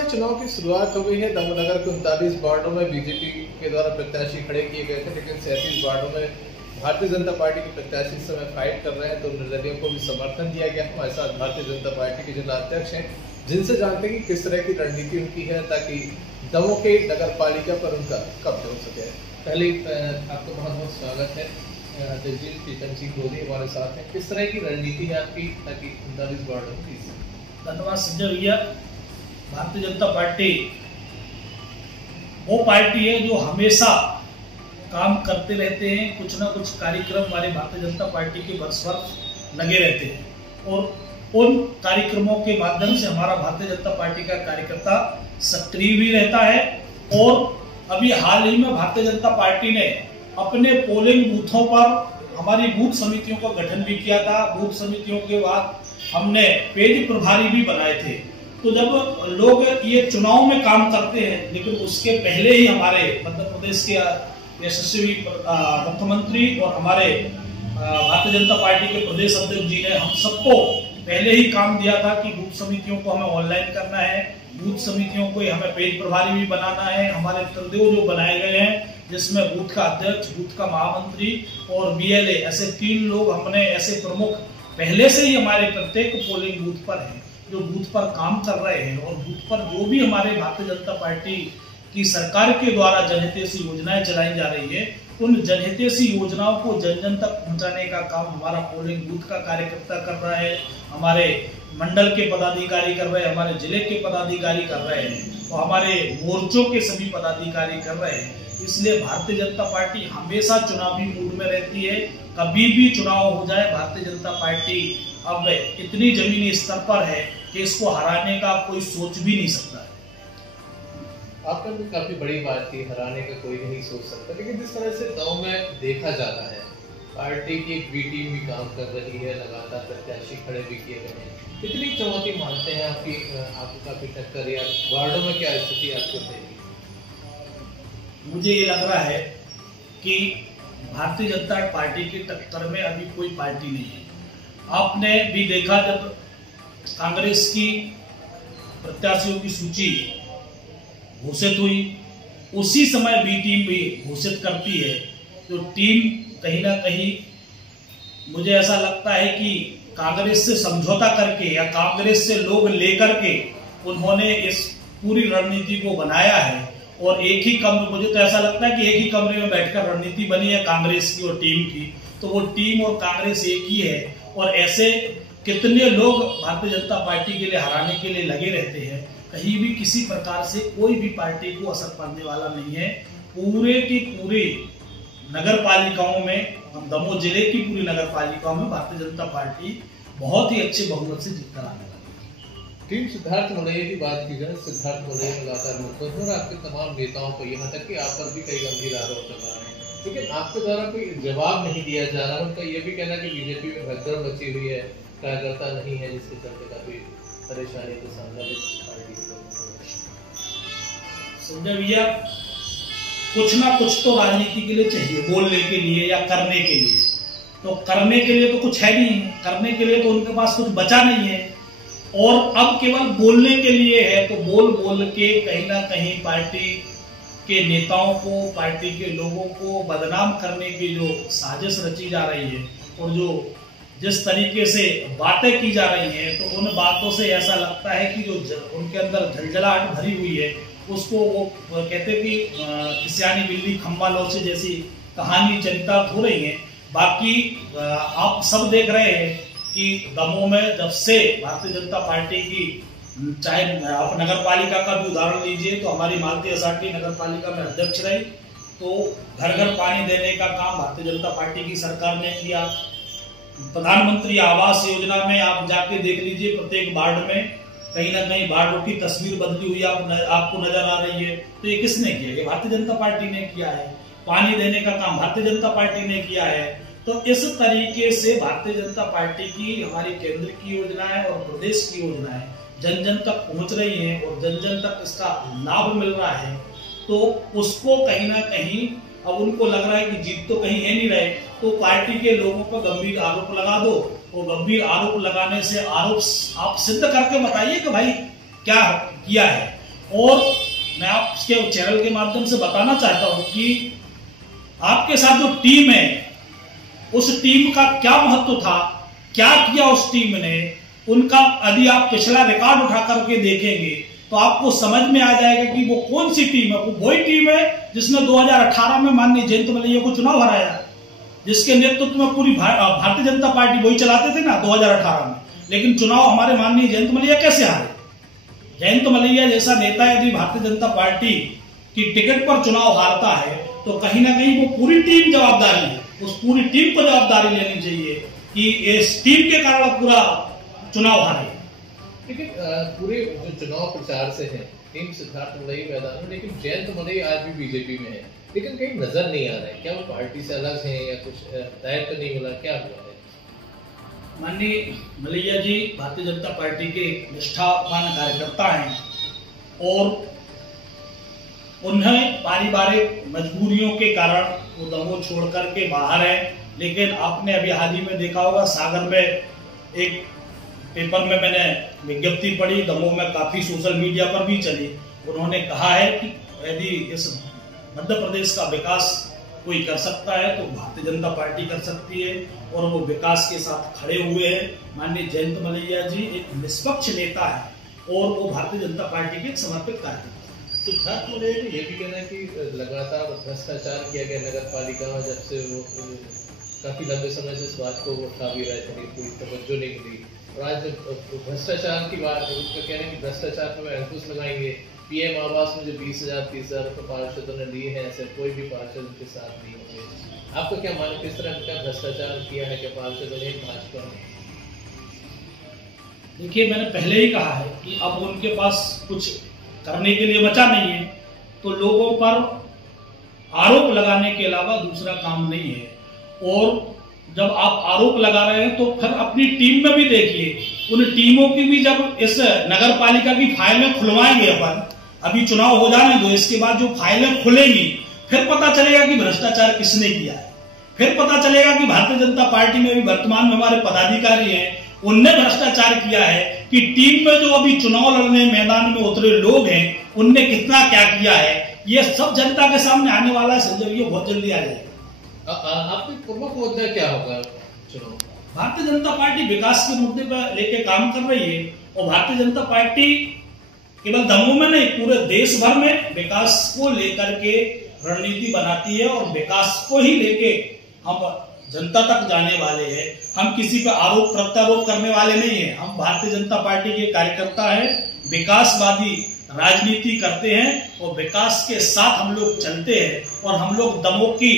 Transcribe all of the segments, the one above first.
में चुनाव की शुरुआत हो गई है। दमोह के 39 वार्डों में बीजेपी के द्वारा प्रत्याशी खड़े किए गए थे, लेकिन 37 वार्डों में भारतीय जनता पार्टी के प्रत्याशी इस समय फाइट कर रहे हैं, तो निर्दलीयों को भी समर्थन दिया गया। हमारे साथ भारतीय जनता पार्टी के जिला अध्यक्ष हैं, जिनसे जानते हैं कि किस तरह की रणनीति उनकी है ताकि दमोह के नगर पालिका पर उनका कब्जा हो सके। पहले आपका बहुत बहुत स्वागत है अध्यक्ष जी। प्रीतम सिंह गोदी हमारे साथ हैं। किस तरह की रणनीति है आपकी ताकि 39 वार्डों में? धन्यवाद संजय भैया। भारतीय जनता पार्टी वो पार्टी है जो हमेशा काम करते रहते हैं, कुछ ना कुछ कार्यक्रम हमारे भारतीय जनता पार्टी के वर्ष लगे रहते हैं और उन कार्यक्रमों के माध्यम से हमारा भारतीय जनता पार्टी का कार्यकर्ता सक्रिय भी रहता है। और अभी हाल ही में भारतीय जनता पार्टी ने अपने पोलिंग बूथों पर हमारी बूथ समितियों का गठन भी किया था। बूथ समितियों के बाद हमने पेज प्रभारी भी बनाए थे। तो जब लोग ये चुनाव में काम करते हैं, लेकिन उसके पहले ही हमारे मध्य प्रदेश के यशस्वी मुख्यमंत्री और हमारे भारतीय जनता पार्टी के प्रदेश अध्यक्ष जी ने हम सबको पहले ही काम दिया था कि बूथ समितियों को हमें ऑनलाइन करना है, बूथ समितियों को हमें पेज प्रभारी भी बनाना है। हमारे त्रिदेव जो बनाए गए हैं, जिसमें बूथ का अध्यक्ष, बूथ का महामंत्री और बीएलए, ऐसे 3 लोग हमने ऐसे प्रमुख पहले से ही हमारे प्रत्येक पोलिंग बूथ पर हैं, जो बूथ पर काम कर रहे हैं। और बूथ पर जो भी हमारे भारतीय जनता पार्टी की सरकार के द्वारा जनहितैषी योजनाएं चलाई जा रही है, उन जनहितैषी योजनाओं को जन जन तक पहुंचाने का काम हमारा पोलिंग बूथ का कार्यकर्ता कर रहा है, हमारे मंडल के पदाधिकारी कर रहे हैं, हमारे जिले के पदाधिकारी कर रहे हैं और हमारे मोर्चों के सभी पदाधिकारी कर रहे हैं। इसलिए भारतीय जनता पार्टी हमेशा चुनावी मूड में रहती है। कभी भी चुनाव हो जाए, भारतीय जनता पार्टी अब इतनी जमीनी स्तर पर है कि इसको हराने का कोई सोच भी नहीं सकता है। आपने भी काफी बड़ी बात की, हराने का कोई नहीं सोच सकता, लेकिन जिस तरह से गांव में देखा जाता है, पार्टी की एक बी टीम भी काम कर रही है, लगातार प्रत्याशी खड़े भी किए गए हैं। कितनी चुनौती मानते हैं आपको काफी टक्कर या वार्डों में क्या स्थिति आपको रहेगी? मुझे ये लग रहा है कि भारतीय जनता पार्टी की टक्कर में अभी कोई पार्टी नहीं है। आपने भी देखा, जब कांग्रेस की प्रत्याशियों की सूची घोषित हुई, उसी समय बी टीम भी घोषित करती है। तो टीम कहीं ना कहीं, मुझे ऐसा लगता है कि कांग्रेस से समझौता करके या कांग्रेस से लोग लेकर के उन्होंने इस पूरी रणनीति को बनाया है। और एक ही कमरे, मुझे तो ऐसा लगता है कि एक ही कमरे में बैठकर रणनीति बनी है कांग्रेस की और टीम की। तो वो टीम और कांग्रेस एक ही है। और ऐसे कितने लोग भारतीय जनता पार्टी के लिए हराने के लिए लगे रहते हैं। कहीं भी किसी प्रकार से कोई भी पार्टी को असर पड़ने वाला नहीं है। पूरे की पूरी नगर पालिकाओं में, दमोह जिले की पूरी नगर पालिकाओं में भारतीय जनता पार्टी बहुत ही अच्छे बहुमत से जीत कर आने वाली है। टीम सिद्धार्थ मलैया की बात की जाए, सिद्धार्थ मलैया लगातार मुखर और आपके तमाम नेताओं को, यहाँ तक कि आप पर भी कई गंभीर आरोप लगा रहे हैं, लेकिन आपके द्वारा कोई जवाब नहीं दिया जा रहा। उनका ये भी कहना कि बीजेपी में भगदड़ मची हुई है, कार्यकर्ता नहीं है, जिसके चलते काफी परेशानी का सामना पार्टी को। संजय भैया, कुछ ना कुछ तो राजनीति के लिए चाहिए, बोलने के लिए या करने के लिए। तो करने के लिए तो कुछ है नहीं, करने के लिए तो उनके पास कुछ बचा नहीं है और अब केवल बोलने के लिए है। तो बोल बोल के कहीं ना कहीं पार्टी के नेताओं को, पार्टी के लोगों को बदनाम करने की जो साजिश रची जा रही है और जो जिस तरीके से बातें की जा रही हैं, तो उन बातों से ऐसा लगता है कि जो उनके अंदर झलझलाहट भरी हुई है, उसको वो कहते कि किसियानी बिल्ली खम्बा लोचे जैसी कहानी चरितार्थ हो रही है। बाकी आप सब देख रहे हैं कि दमोह में जब से भारतीय जनता पार्टी की, चाहे आप नगर पालिका का भी उदाहरण लीजिए, तो हमारी मालती असाटी नगर पालिका में अध्यक्ष रही, तो घर घर पानी देने का काम भारतीय जनता पार्टी की सरकार ने किया। प्रधानमंत्री आवास योजना में आप जाके देख लीजिए, प्रत्येक वार्ड में कहीं ना कहीं वार्डों की तस्वीर बदली हुई आपको नजर आ रही है। तो ये किसने किया? ये भारतीय जनता पार्टी ने किया है। पानी देने का काम भारतीय जनता पार्टी ने किया है। तो इस तरीके से भारतीय जनता पार्टी की, हमारी केंद्र की योजनाएं और प्रदेश की योजनाएं जन जन तक पहुंच रही हैं और जन जन तक इसका लाभ मिल रहा है। तो उसको कहीं ना कहीं अब उनको लग रहा है कि जीत तो कहीं है नहीं रहे, तो पार्टी के लोगों पर गंभीर आरोप लगा दो। और गंभीर आरोप लगाने से आरोप आप सिद्ध करके बताइए कि भाई क्या किया है। और मैं आपके चैनल के माध्यम से बताना चाहता हूं कि आपके साथ जो टीम है उस टीम का क्या महत्व था, क्या किया उस टीम ने, उनका यदि आप पिछला रिकॉर्ड उठा करके देखेंगे तो आपको समझ में आ जाएगा कि वो कौन सी टीम है। वो वही टीम है जिसने 2018 में माननीय जयंत मलैया को चुनाव हराया, जिसके नेतृत्व में पूरी भारतीय जनता पार्टी वही चलाते थे ना 2018 में। लेकिन चुनाव हमारे माननीय जयंत मलैया कैसे हारे? जयंत मलैया जैसा नेता यदि भारतीय जनता पार्टी की टिकट पर चुनाव हारता है तो कहीं ना कहीं वो पूरी टीम जवाबदारी है, उस पूरी टीम को जवाबदारी लेनी चाहिए कि इस टीम के कारण पूरा चुनाव हारे। लेकिन पूरे जो चुनाव प्रचार से है टीम सिद्धार्थ मलैया मैदान में, लेकिन जयंत मलैया आज भी बीजेपी में है, लेकिन कहीं नजर नहीं आ रहा है। क्या वो पार्टी से अलग है या कुछ दायित्व नहीं मिला, क्या हुआ है? माननीय मलैया जी भारतीय जनता पार्टी के निष्ठावान कार्यकर्ता हैं और उन्हें पारिवारिक मजबूरियों के कारण वो दमोह छोड़ करके बाहर है। लेकिन आपने अभी हाल ही में देखा होगा सागर में एक पेपर में मैंने विज्ञप्ति पढ़ी, दमोह में काफी सोशल मीडिया पर भी चली। उन्होंने कहा है कि यदि इस मध्य प्रदेश का विकास कोई कर सकता है तो भारतीय जनता पार्टी कर सकती है, और वो विकास के साथ खड़े हुए हैं। माननीय जयंत मलैया जी एक निष्पक्ष नेता है और वो भारतीय जनता पार्टी के समर्पित कार्यकर्ता। सिद्धार्थ मलैया ने यह भी कहना है कि लगातार भ्रष्टाचार किया गया नगर पालिका में, जब से वो काफी लंबे समय से इस बात को उठा भी रहे थे, कोई तवज्जो नहीं मिली। और आज भ्रष्टाचार की बात है, उसका कहना है कि भ्रष्टाचार पर अंकुश लगाएंगे। पीएम आवास में जो 20,000 30,000 रुपए पार्षदों ने लिए हैं, ऐसे कोई भी पार्षद उनके साथ नहीं होंगे। आपको क्या मालूम किस तरह का भ्रष्टाचार किया है क्या पार्षदों ने भाजपा में? देखिए, मैंने पहले ही कहा है कि अब उनके पास कुछ करने के लिए बचा नहीं है, तो लोगों पर आरोप लगाने के अलावा दूसरा काम नहीं है। और जब आप आरोप लगा रहे हैं तो फिर अपनी टीम में भी देखिए, उन टीमों की भी जब इस नगर पालिका की फाइलें खुलवाएंगे अपन, अभी चुनाव हो जाने दो, इसके बाद जो फाइलें खुलेंगी फिर पता चलेगा कि भ्रष्टाचार किसने किया है। फिर पता चलेगा कि भारतीय जनता पार्टी में भी वर्तमान में हमारे पदाधिकारी हैं, उनने भ्रष्टाचार किया है कि टीम में जो अभी चुनाव लड़ने मैदान में उतरे लोग हैं उनने कितना क्या किया है। ये सब जनता के सामने आने वाला है संजय, ये बहुत जल्दी आ जाएगा। आपके प्रमुख मुद्दा क्या होगा चुनाव? भारतीय जनता पार्टी विकास के मुद्दे पर लेके काम कर रही है, और भारतीय जनता पार्टी केवल दमोह में नहीं पूरे देश भर में विकास को लेकर के रणनीति बनाती है, और विकास को ही लेके हम जनता तक जाने वाले हैं। हम किसी पर आरोप प्रत्यारोप करने वाले नहीं है। हम भारतीय जनता पार्टी के कार्यकर्ता हैं, विकासवादी राजनीति करते हैं और विकास के साथ हम लोग चलते हैं। और हम लोग दमोह की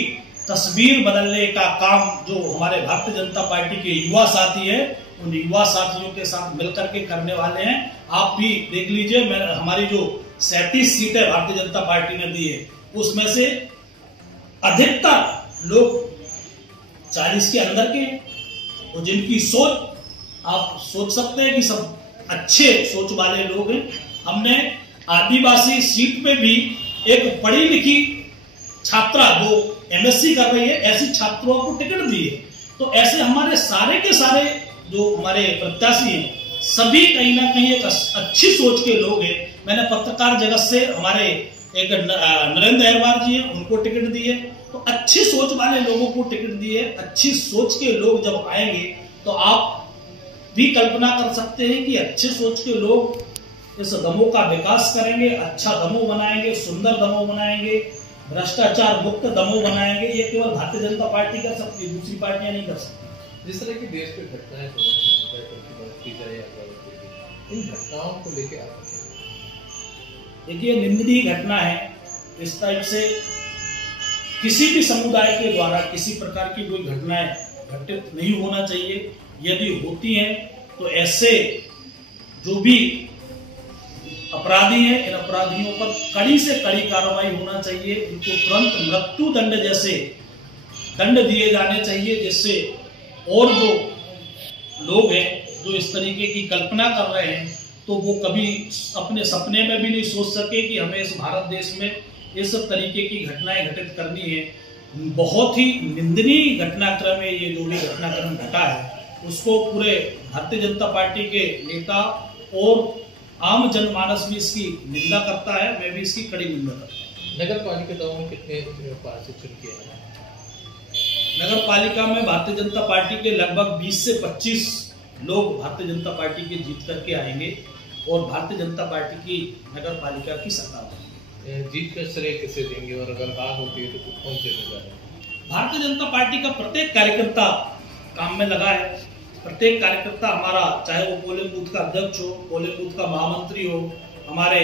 तस्वीर बदलने का काम जो हमारे भारतीय जनता पार्टी के युवा साथी है, उन युवा साथियों के साथ मिलकर के करने वाले हैं। आप भी देख लीजिए, हमारी जो 37 सीटें भारतीय जनता पार्टी ने दी है, उसमें से अधिकतर लोग 40 के अंदर के, और जिनकी सोच आप सोच सकते हैं कि सब अच्छे सोच वाले लोग हैं। हमने आदिवासी सीट पे भी एक पढ़ी लिखी छात्रा जो एमएससी कर रही है, ऐसी छात्रों को टिकट दी है। तो ऐसे हमारे सारे के सारे जो हमारे प्रत्याशी हैं सभी कहीं ना कहीं एक अच्छी सोच के लोग हैं। मैंने पत्रकार जगत से हमारे एक नरेंद्र अहरवार जी हैं, उनको टिकट दी है। तो अच्छी सोच वाले लोगों को टिकट दी है। अच्छी सोच के लोग जब आएंगे तो आप भी कल्पना कर सकते हैं कि अच्छे सोच के लोग इस दमोह का विकास करेंगे, अच्छा दमोह बनाएंगे, सुंदर दमोह बनाएंगे, भ्रष्टाचार मुक्त दमोह बनाएंगे। ये केवल भारतीय जनता पार्टी कर सकती है, दूसरी पार्टियां नहीं कर सकती। जिस तरह की देश पे घटनाएं हो रही हैं, इन घटनाओं को लेकर आप देखिए, निंदनीय घटना है। इस टाइप से किसी भी समुदाय के द्वारा किसी प्रकार की कोई घटनाएं घटित नहीं होना चाहिए। यदि होती हैं तो ऐसे जो भी अपराधी हैं, इन अपराधियों पर कड़ी से कड़ी कार्रवाई होना चाहिए। इनको तुरंत मृत्यु दंड जैसे दंड दिए जाने चाहिए, जिससे और जो लोग हैं जो इस तरीके की कल्पना कर रहे हैं तो वो कभी अपने सपने में भी नहीं सोच सके कि हमें इस भारत देश में इस तरीके की घटनाएं घटित करनी है। बहुत ही निंदनीय घटनाक्रम है ये जो भी घटनाक्रम घटा है, उसको पूरे भारतीय जनता पार्टी के नेता और आम जनमानस भी इसकी निंदा करता है, मैं भी इसकी कड़ी निंदा करता हूँ। नगर पालिका दमोह में कितने पार्षद चुन किए हैं? नगर पालिका में भारतीय जनता पार्टी के लगभग 20 से 25 लोग भारतीय जनता पार्टी के जीत करके आएंगे और भारतीय जनता पार्टी की नगर पालिका की सरकार बनेगी। जीत का श्रेय किसे देंगे और अगर हार होती है तो कौन जिम्मेदार है? भारतीय जनता पार्टी का प्रत्येक कार्यकर्ता काम में लगा है। प्रत्येक कार्यकर्ता हमारा, चाहे वो पोलिंग बूथ का अध्यक्ष हो, पोलिंग बूथ का महामंत्री हो, हमारे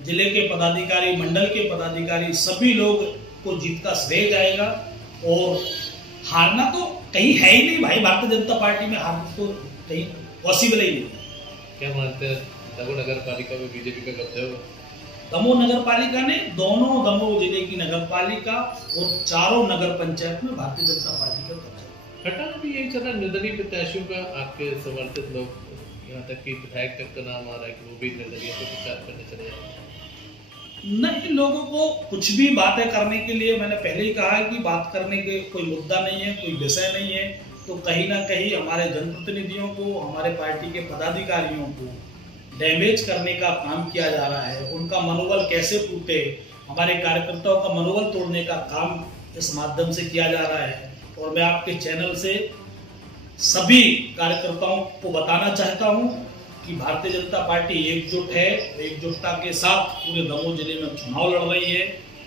जिले के पदाधिकारी, मंडल के पदाधिकारी, सभी लोग को जीत का श्रेय जाएगा। और हारना तो कहीं है ही नहीं भाई, भारतीय जनता पार्टी में हारना तो कहीं पॉसिबल ही नहीं। क्या मानते हैं दमोह नगर पालिका में बीजेपी का कब्जा होगा? दमोह नगर पालिका ने दोनों दमोह जिले की नगर पालिका और चारों नगर पंचायत में भारतीय जनता पार्टी का कब्जा। खट्टा में भी यही चला, निर्दलीय प्रत्याशियों का आपके समर्थित लोग, यहाँ तक कि विधायक तक का नाम आ रहा है कि वो भी निर्दलीय को प्रचार करने चले जाएंगे। नहीं, लोगों को कुछ भी बातें करने के लिए, मैंने पहले ही कहा है कि बात करने के कोई मुद्दा नहीं है, कोई विषय नहीं है, तो कहीं ना कहीं हमारे जनप्रतिनिधियों को, हमारे पार्टी के पदाधिकारियों को डैमेज करने का काम किया जा रहा है। उनका मनोबल कैसे टूटे, हमारे कार्यकर्ताओं का मनोबल तोड़ने का काम इस माध्यम से किया जा रहा है। और मैं आपके चैनल से सभी कार्यकर्ताओं को बताना चाहता हूं कि भारतीय जनता पार्टी एकजुट है, एकजुटता के साथ पूरे दमोह जिले में चुनाव लड़ रही है।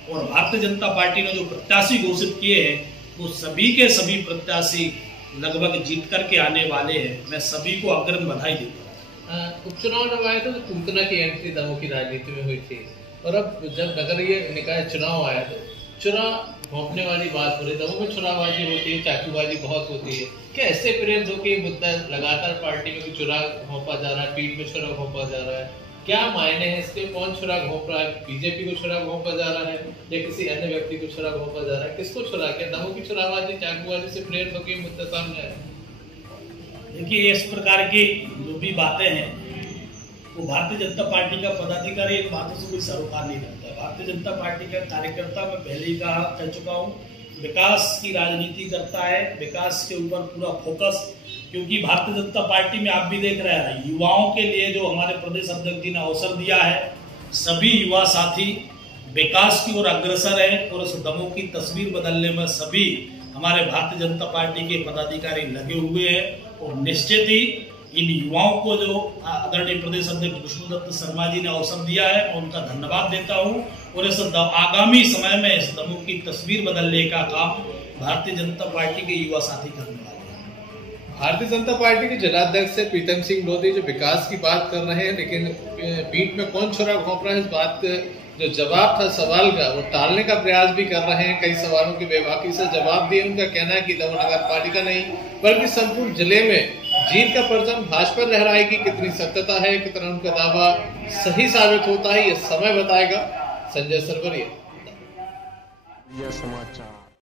और भारतीय जनता पार्टी ने जो प्रत्याशी घोषित किए हैं वो सभी के सभी प्रत्याशी लगभग जीत करके आने वाले हैं। मैं सभी को अग्रिम बधाई देता हूँ। उपचुनाव जब आए थे तो कुंतना की एंट्री दमोह की राजनीति में हुई थी, और अब जब नगरीय निकाय चुनाव आया तो चुरा घोंपने वाली बात हो रही। दमोह में चुराबाजी होती है, चाकूबाजी बहुत होती है। क्या ऐसे प्रेरित होकर ये मुद्दा लगातार पार्टी में चुरा घोंपा जा रहा है, पीठ में चुरा घोंपा जा रहा है? क्या मायने हैं इसके? कौन चुरा घोंप रहा है? बीजेपी को चुरा घोंपा जा रहा है या किसी अन्य व्यक्ति को चुरा घोंपा जा रहा है? किसको चुरा? क्या दमोह की चुराबाजी, चाकूबाजी से प्रेरित होकर ये मुद्दा सामने आया? देखिए, इस प्रकार की जो भी बातें हैं वो भारतीय जनता पार्टी का पदाधिकारी इन बातों से कोई सरोकार नहीं करता है। भारतीय जनता पार्टी का कार्यकर्ता, मैं पहले ही कह चुका हूँ, विकास की राजनीति करता है, विकास के ऊपर पूरा फोकस। क्योंकि भारतीय जनता पार्टी में आप भी देख रहे हैं, युवाओं के लिए जो हमारे प्रदेश अध्यक्ष जी ने अवसर दिया है, सभी युवा साथी विकास की ओर अग्रसर है। और उस दमोह की तस्वीर बदलने में सभी हमारे भारतीय जनता पार्टी के पदाधिकारी लगे हुए हैं। और निश्चित ही इन युवाओं को जो आदरणीय प्रदेश अध्यक्ष विष्णुदत्त शर्मा जी ने अवसर दिया है, मैं उनका धन्यवाद देता हूं। और इस आगामी समय में इस दमोह की तस्वीर बदलने का काम भारतीय जनता पार्टी के युवा साथी करने वाले हैं। भारतीय जनता पार्टी के जिलाध्यक्ष से प्रीतम सिंह लोधी जो विकास की बात कर रहे हैं, लेकिन पीठ में कौन छुरा घोंप रहा है, इस बात का जो जवाब था सवाल का, वो टालने का प्रयास भी कर रहे हैं। कई सवालों के बेबाकी से जवाब दिए। उनका कहना है कि दमोह नगर पालिका नहीं बल्कि संपूर्ण जिले में जीत का परचम भाजपा लहराएगी। कितनी सत्यता है, कितना उनका दावा सही साबित होता है, ये समय बताएगा। संजय सरवरिया, समाचार।